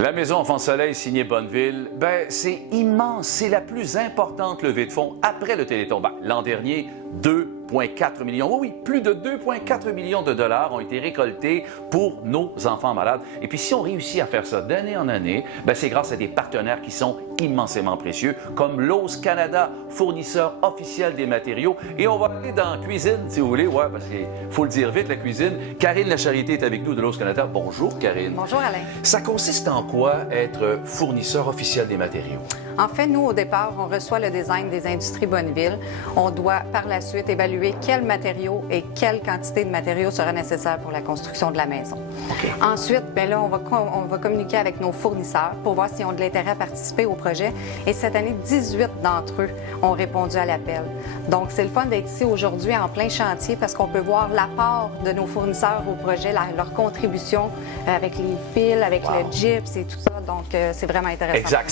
La Maison Enfant Soleil signée Bonneville, c'est immense. C'est la plus importante levée de fonds après le Téléthon. L'an dernier, 2,4 millions. Oui, plus de 2,4 millions de dollars ont été récoltés pour nos enfants malades. Et puis, si on réussit à faire ça d'année en année, c'est grâce à des partenaires qui sont immensément précieux, comme Lowe's Canada, fournisseur officiel des matériaux. Et on va aller dans la cuisine, si vous voulez, parce qu'il faut le dire vite, la cuisine. Karine Lacharité est avec nous de Lowe's Canada. Bonjour, Karine. Bonjour, Alain. Ça consiste en quoi être fournisseur officiel des matériaux? En fait, nous, au départ, on reçoit le design des industries Bonneville. On doit, par la suite, évaluer quels matériaux et quelle quantité de matériaux sera nécessaire pour la construction de la maison. Okay. Ensuite, là, on va communiquer avec nos fournisseurs pour voir s'ils ont de l'intérêt à participer au projet. Et cette année, 18 d'entre eux ont répondu à l'appel. Donc, c'est le fun d'être ici aujourd'hui en plein chantier parce qu'on peut voir l'apport de nos fournisseurs au projet, leur contribution avec les fils, avec le gyps et tout ça. Donc, c'est vraiment intéressant. Exact.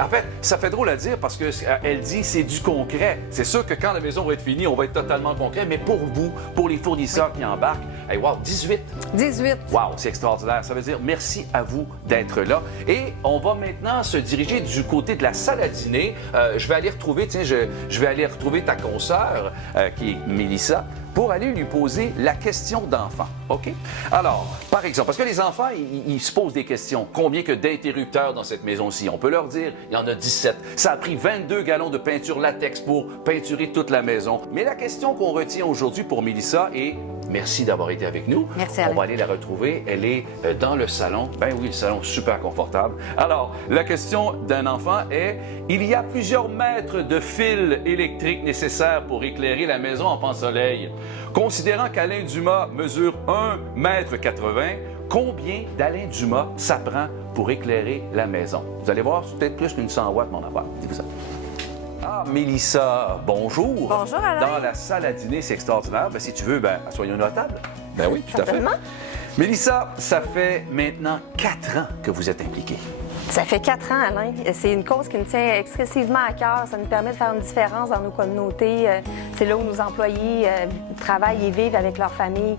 En fait, ça fait drôle à dire parce qu'elle dit c'est du concret. C'est sûr que quand la maison va être finie, on va être totalement concret, mais pour vous, pour les fournisseurs qui embarquent, 18! 18! Wow, c'est extraordinaire. Ça veut dire merci à vous d'être là. Et on va maintenant se diriger du côté de la salle à dîner. Je vais aller retrouver, je vais aller retrouver ta consoeur, qui est Mélissa, pour aller lui poser la question d'enfant. OK? Alors, par exemple, parce que les enfants, ils se posent des questions. Combien que d'interrupteurs dans cette maison-ci? On peut leur dire, il y en a 17. Ça a pris 22 gallons de peinture latex pour peinturer toute la maison. Mais la question qu'on retient aujourd'hui pour Mélissa est... Merci d'avoir été avec nous. Merci, Alain. On va aller la retrouver. Elle est dans le salon. Oui, le salon super confortable. Alors, la question d'un enfant est, il y a plusieurs mètres de fils électriques nécessaires pour éclairer la maison Enfant Soleil. Considérant qu'Alain Dumas mesure 1,80 m, combien d'Alain Dumas ça prend pour éclairer la maison? Vous allez voir, c'est peut-être plus qu'une 100 watts, mon affaire. Dites-vous ça. Ah, Mélissa, bonjour. Bonjour, Alain. Dans la salle à dîner, c'est extraordinaire. Si tu veux, assoyons-nous à table. Oui, tout Certainement. à fait. Mélissa, ça fait maintenant 4 ans que vous êtes impliquée. Ça fait 4 ans, Alain. C'est une cause qui nous tient excessivement à cœur. Ça nous permet de faire une différence dans nos communautés. C'est là où nos employés travaillent et vivent avec leur famille.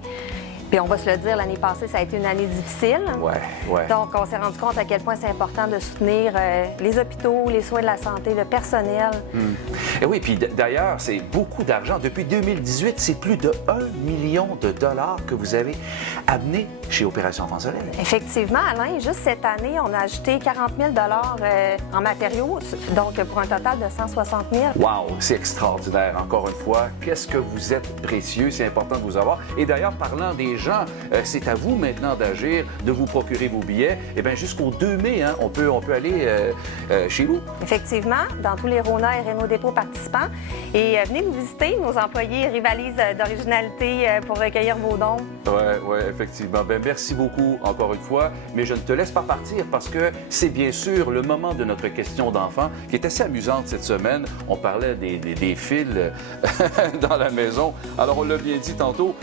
Puis on va se le dire, l'année passée, ça a été une année difficile. Ouais. Donc, on s'est rendu compte à quel point c'est important de soutenir les hôpitaux, les soins de la santé, le personnel. Et oui, puis d'ailleurs, c'est beaucoup d'argent. Depuis 2018, c'est plus de 1 million de dollars que vous avez amené chez Opération Enfant Soleil. Effectivement, Alain, juste cette année, on a ajouté 40 000 en matériaux, donc pour un total de 160 000. Wow, c'est extraordinaire. Encore une fois, qu'est-ce que vous êtes précieux, c'est important de vous avoir. Et d'ailleurs, parlant des gens, c'est à vous maintenant d'agir, de vous procurer vos billets. Jusqu'au 2 mai, on peut aller chez vous. Effectivement, dans tous les RONA et Renault Dépôt participants. Et venez nous visiter. Nos employés rivalisent d'originalité pour recueillir vos dons. Oui, effectivement. Merci beaucoup encore une fois, mais je ne te laisse pas partir parce que c'est bien sûr le moment de notre question d'enfant qui est assez amusante cette semaine. On parlait des fils dans la maison. Alors, on l'a bien dit tantôt,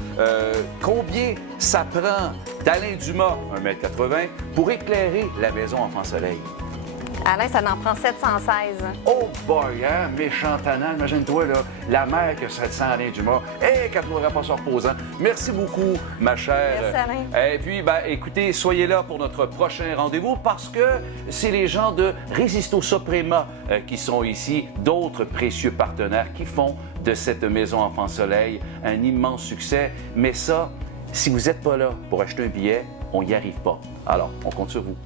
combien ça prend d'Alain Dumas, 1,80 m, pour éclairer la maison Enfant Soleil? Alain, ça en prend 716. Oh boy, hein? Méchant tannant. Imagine-toi, là, la mère qui a 700 Alain Dumas. Qu'elle ne pourrait pas se reposant. Merci beaucoup, ma chère. Merci, Alain. Et puis, écoutez, soyez là pour notre prochain rendez-vous parce que c'est les gens de Resisto Suprema qui sont ici, d'autres précieux partenaires qui font de cette maison Enfant Soleil un immense succès. Mais ça, si vous n'êtes pas là pour acheter un billet, on n'y arrive pas. Alors, on compte sur vous.